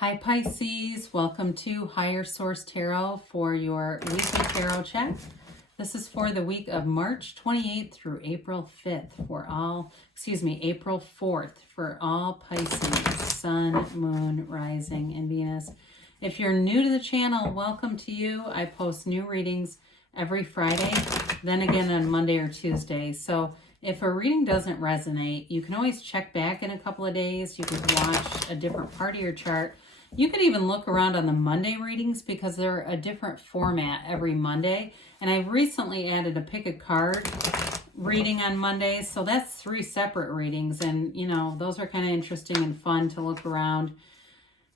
Hi Pisces, welcome to Higher Source Tarot for your weekly tarot check. This is for the week of March 28th through April 5th for all, April 4th for all Pisces, Sun, Moon, Rising, and Venus. If you're new to the channel, welcome to you. I post new readings every Friday, then again on Monday or Tuesday. So if a reading doesn't resonate, you can always check back in a couple of days. You could watch a different part of your chart. You could even look around on the Monday readings because they're a different format every Monday. And I recently added a pick a card reading on Mondays. So that's 3 separate readings. And, you know, those are kind of interesting and fun to look around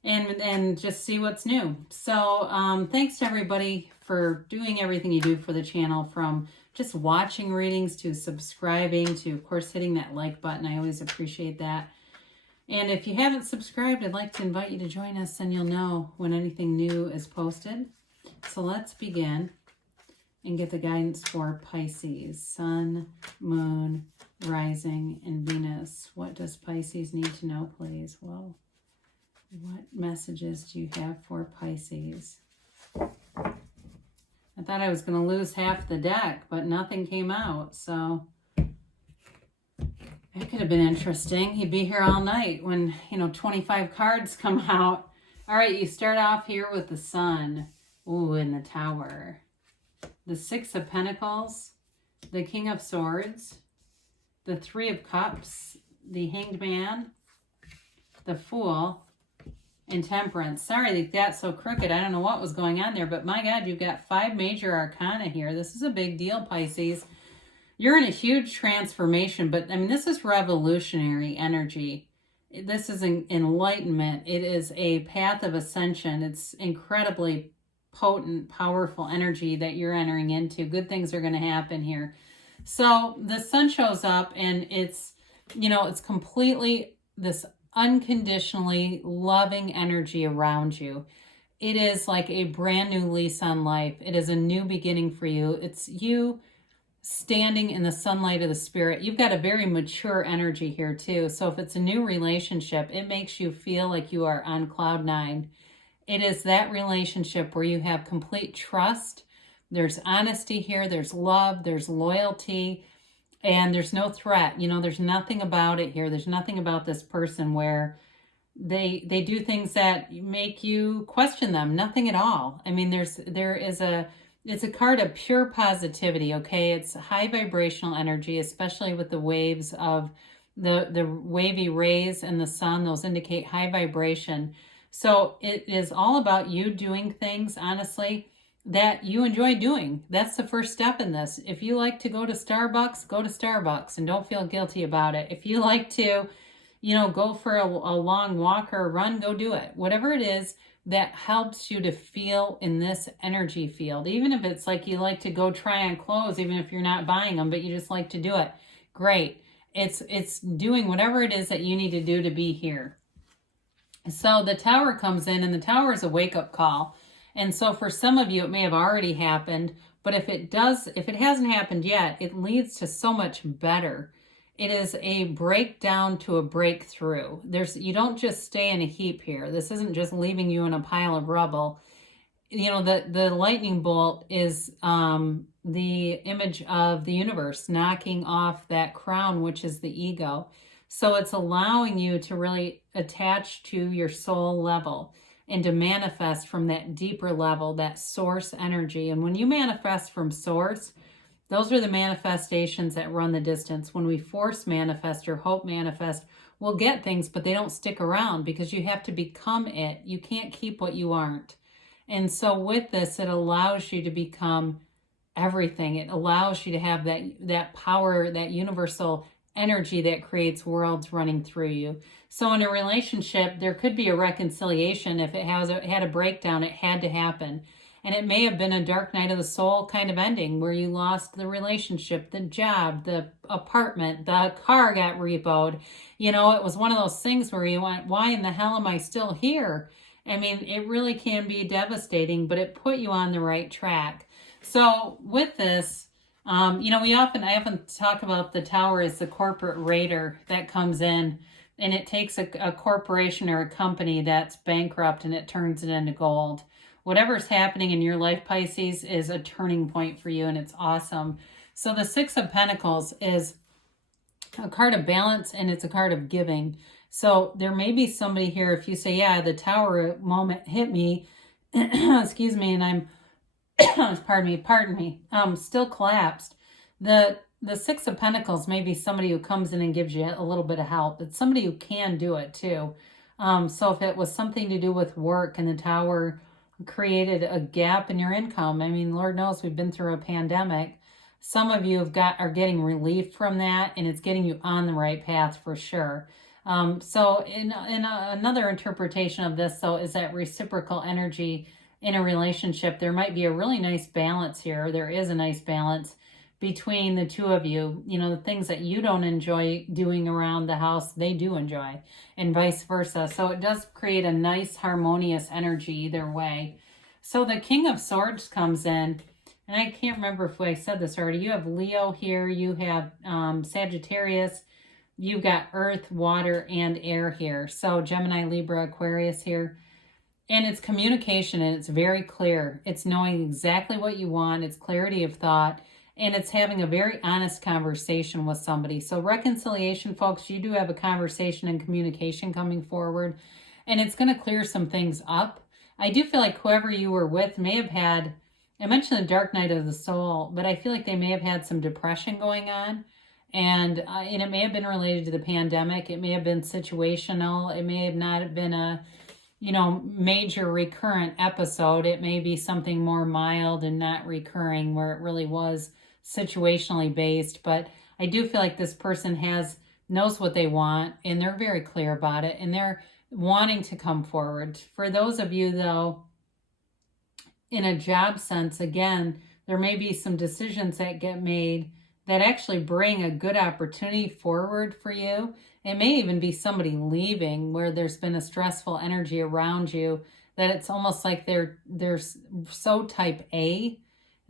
and just see what's new. So thanks to everybody for doing everything you do for the channel, from just watching readings to subscribing to, of course, hitting that like button. I always appreciate that. And if you haven't subscribed, I'd like to invite you to join us, and you'll know when anything new is posted. So let's begin and get the guidance for Pisces, Sun, Moon, Rising, and Venus. What does Pisces need to know, please? Well, what messages do you have for Pisces? I thought I was going to lose half the deck, but nothing came out, so that could have been interesting. He'd be here all night when, 25 cards come out. All right, you start off here with the Sun. Ooh, in the Tower. The 6 of Pentacles, the King of Swords, the 3 of Cups, the Hanged Man, the Fool, and Temperance. Sorry they got so crooked. I don't know what was going on there, but my God, you've got 5 major arcana here. This is a big deal, Pisces. You're in a huge transformation, but I mean, this is revolutionary energy. This is enlightenment. It is a path of ascension. It's incredibly potent, powerful energy that you're entering into. Good things are going to happen here. So the Sun shows up, and it's, it's completely this unconditionally loving energy around you. It is like a brand new lease on life. It is a new beginning for you. It's you standing in the sunlight of the spirit. You've got a very mature energy here too. So if it's a new relationship, it makes you feel like you are on cloud 9. It is that relationship where you have complete trust. There's honesty here. There's love. There's loyalty. And there's no threat. There's nothing about it here. There's nothing about this person where they do things that make you question them. Nothing at all. I mean, it's a card of pure positivity, okay? It's high vibrational energy, especially with the waves of the wavy rays and the sun. Those indicate high vibration. So it is all about you doing things, honestly, that you enjoy doing. That's the first step in this. If you like to go to Starbucks and don't feel guilty about it. If you like to, go for a long walk or a run, go do it. Whatever it is that helps you to feel in this energy field. Even if it's like you like to go try on clothes, even if you're not buying them, but you just like to do it. Great. It's doing whatever it is that you need to do to be here. So the Tower comes in, and the Tower is a wake-up call. And so for some of you, it may have already happened, but if it hasn't happened yet, it leads to so much better. It is a breakdown to a breakthrough. You don't just stay in a heap here. This isn't just leaving you in a pile of rubble. The lightning bolt is the image of the universe knocking off that crown, which is the ego. So it's allowing you to really attach to your soul level and to manifest from that deeper level, that source energy. And when you manifest from source, those are the manifestations that run the distance. When we force manifest or hope manifest, we'll get things, but they don't stick around because you have to become it. You can't keep what you aren't. And so with this, it allows you to become everything. It allows you to have that power, that universal energy that creates worlds running through you. So in a relationship, there could be a reconciliation. If it had a breakdown, it had to happen. And it may have been a dark night of the soul kind of ending where you lost the relationship, the job, the apartment, the car got repoed. It was one of those things where you went, why in the hell am I still here? I mean, it really can be devastating, but it put you on the right track. So with this, I often talk about the Tower as the corporate raider that comes in and it takes a corporation or a company that's bankrupt and it turns it into gold. Whatever's happening in your life, Pisces, is a turning point for you, and it's awesome. So the Six of Pentacles is a card of balance, and it's a card of giving. So there may be somebody here, if you say, yeah, the Tower moment hit me, excuse me, and I'm, pardon me, still collapsed. The Six of Pentacles may be somebody who comes in and gives you a little bit of help. It's somebody who can do it too. So if it was something to do with work and the Tower created a gap in your income, I mean, Lord knows we've been through a pandemic. Some of you are getting relief from that, and it's getting you on the right path for sure. So in another interpretation of this, though, is that reciprocal energy in a relationship. There might be a really nice balance here. There is a nice balance between the two of you. You know, the things that you don't enjoy doing around the house, they do enjoy, and vice versa. So it does create a nice harmonious energy either way. So the King of Swords comes in, and I can't remember if I said this already. You have Leo here, you have Sagittarius, you've got Earth, Water, and Air here. So Gemini, Libra, Aquarius here. And it's communication, and it's very clear. It's knowing exactly what you want. It's clarity of thought. And it's having a very honest conversation with somebody. So reconciliation, folks, you do have a conversation and communication coming forward. And it's going to clear some things up. I do feel like whoever you were with may have had, I mentioned the dark night of the soul, but I feel like they may have had some depression going on. And it may have been related to the pandemic. It may have been situational. It may have not been a, you know, major recurrent episode. It may be something more mild and not recurring, where it really was situationally based. But I do feel like this person knows what they want, and they're very clear about it, and they're wanting to come forward. For those of you, though, in a job sense, again, there may be some decisions that get made that actually bring a good opportunity forward for you. It may even be somebody leaving where there's been a stressful energy around you, that it's almost like they're so type A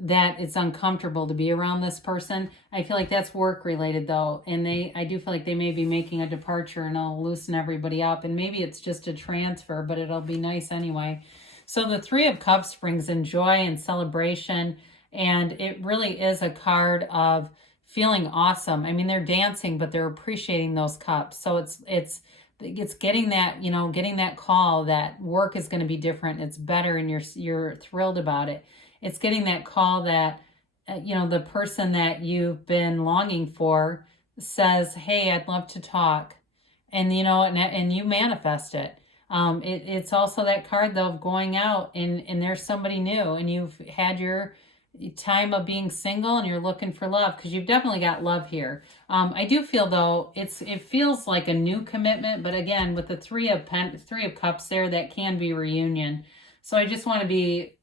that it's uncomfortable to be around this person. I feel like that's work related, though, and I do feel like they may be making a departure, and it'll loosen everybody up, and maybe it's just a transfer, but it'll be nice anyway. So the Three of Cups brings in joy and celebration, and it really is a card of feeling awesome. I mean, they're dancing, but they're appreciating those cups. So it's getting that, you know, getting that call that work is going to be different. It's better, and you're thrilled about it. It's getting that call that, you know, the person that you've been longing for says, hey, I'd love to talk. And, you know, and you manifest it. It's also that card, though, of going out and there's somebody new, and you've had your time of being single and you're looking for love, because you've definitely got love here. I do feel, though, it feels like a new commitment, but again, with the Three of Cups there, that can be reunion. So I just want to be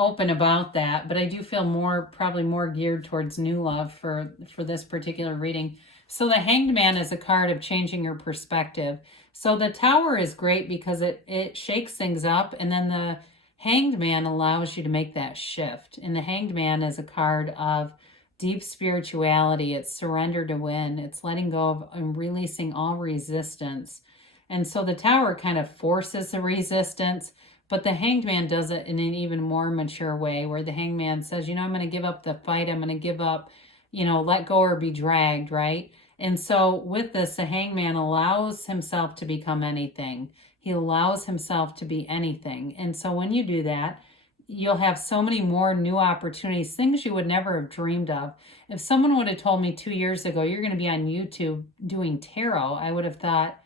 open about that, but I do feel probably more geared towards new love for this particular reading. So the Hanged Man is a card of changing your perspective. So the Tower is great because it shakes things up, and then the Hanged Man allows you to make that shift. And the Hanged Man is a card of deep spirituality. It's surrender to win. It's letting go of and releasing all resistance. And so the Tower kind of forces the resistance, but the Hanged Man does it in an even more mature way, where the Hanged Man says, you know, I'm going to give up the fight. I'm going to give up, you know, let go or be dragged, right? And so with this, the Hanged Man allows himself to become anything. He allows himself to be anything. And so when you do that, you'll have so many more new opportunities, things you would never have dreamed of. If someone would have told me 2 years ago, you're going to be on YouTube doing tarot, I would have thought,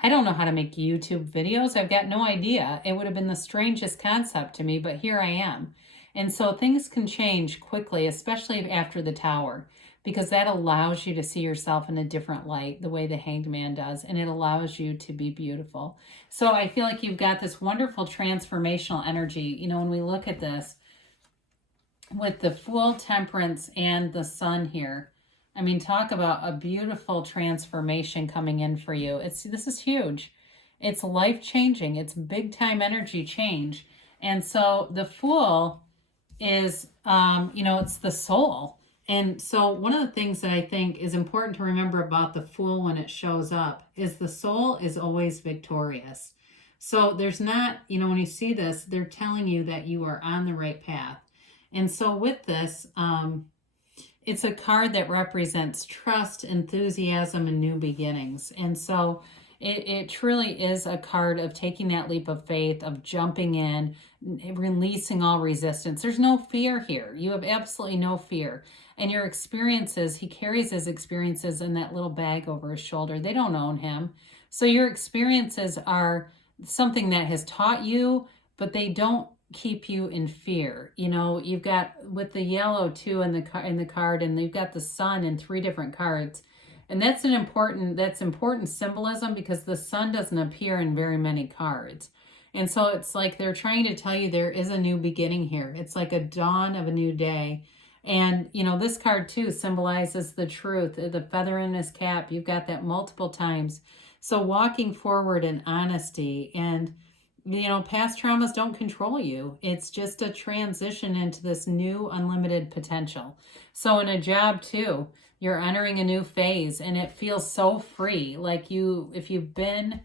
I don't know how to make YouTube videos. I've got no idea. It would have been the strangest concept to me, but here I am. And so things can change quickly, especially after the Tower, because that allows you to see yourself in a different light, the way the Hanged Man does, and it allows you to be beautiful. So I feel like you've got this wonderful transformational energy. You know, when we look at this with the Fool, Temperance, and the Sun here, I mean, talk about a beautiful transformation coming in for you. This is huge. It's life-changing. It's big-time energy change. And so the Fool is, you know, it's the soul. And so one of the things that I think is important to remember about the Fool when it shows up is the soul is always victorious. So there's not, when you see this, they're telling you that you are on the right path. And so with this, it's a card that represents trust, enthusiasm, and new beginnings. And so it truly is a card of taking that leap of faith, of jumping in, releasing all resistance. There's no fear here. You have absolutely no fear. And your experiences, he carries his experiences in that little bag over his shoulder. They don't own him. So your experiences are something that has taught you, but they don't keep you in fear. You've got with the yellow too in the card, and you've got the sun in 3 different cards. And that's important symbolism, because the sun doesn't appear in very many cards. And so it's like they're trying to tell you there is a new beginning here. It's like a dawn of a new day. And, this card too symbolizes the truth, the feather in his cap. You've got that multiple times. So walking forward in honesty, and, past traumas don't control you. It's just a transition into this new unlimited potential. So in a job too, you're entering a new phase, and it feels so free. Like if you've been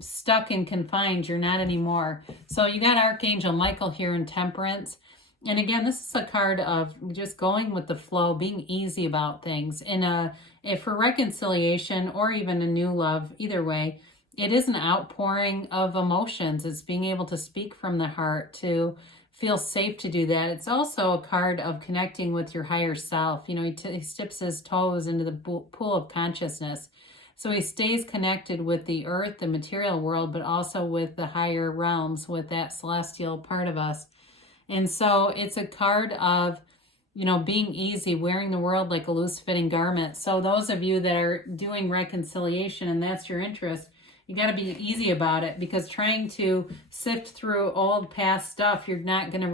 stuck and confined, you're not anymore. So you got Archangel Michael here in Temperance. And again, this is a card of just going with the flow, being easy about things. If for reconciliation or even a new love, either way, it is an outpouring of emotions. It's being able to speak from the heart, to feel safe to do that. It's also a card of connecting with your higher self. He dips his toes into the pool of consciousness. So he stays connected with the earth, the material world, but also with the higher realms, with that celestial part of us. And so it's a card of, being easy, wearing the world like a loose-fitting garment. So those of you that are doing reconciliation and that's your interest, you got to be easy about it, because trying to sift through old past stuff, you're not going to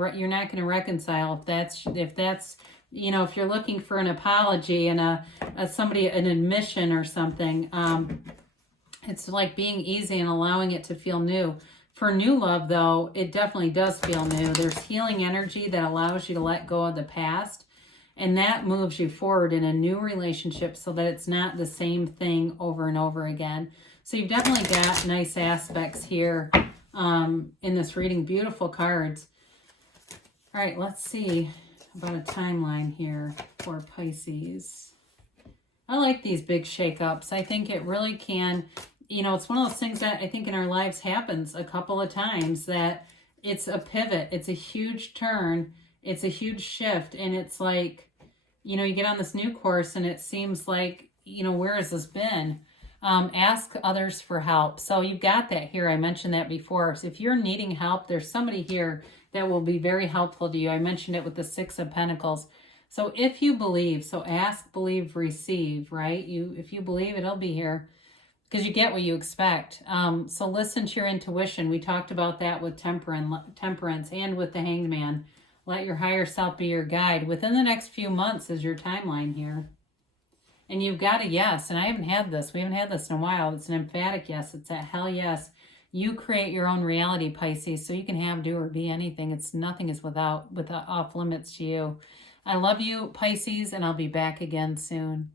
reconcile. If you're looking for an apology and an admission or something, it's like being easy and allowing it to feel new. For new love, though, it definitely does feel new. There's healing energy that allows you to let go of the past, and that moves you forward in a new relationship so that it's not the same thing over and over again. So you've definitely got nice aspects here in this reading. Beautiful cards. All right, let's see about a timeline here for Pisces. I like these big shakeups. I think it really can, it's one of those things that I think in our lives happens a couple of times, that it's a pivot. It's a huge turn. It's a huge shift. And it's like, you get on this new course and it seems like, where has this been? Ask others for help. So you've got that here. I mentioned that before. So if you're needing help, there's somebody here that will be very helpful to you. I mentioned it with the 6 of Pentacles. So if you believe, so ask, believe, receive, right? If you believe, it'll be here, because you get what you expect. So listen to your intuition. We talked about that with temperance and with the Hanged Man. Let your higher self be your guide. Within the next few months is your timeline here. And you've got a yes, and I haven't had this. We haven't had this in a while. It's an emphatic yes. It's a hell yes. You create your own reality, Pisces, so you can have, do, or be anything. Nothing is off limits to you. I love you, Pisces, and I'll be back again soon.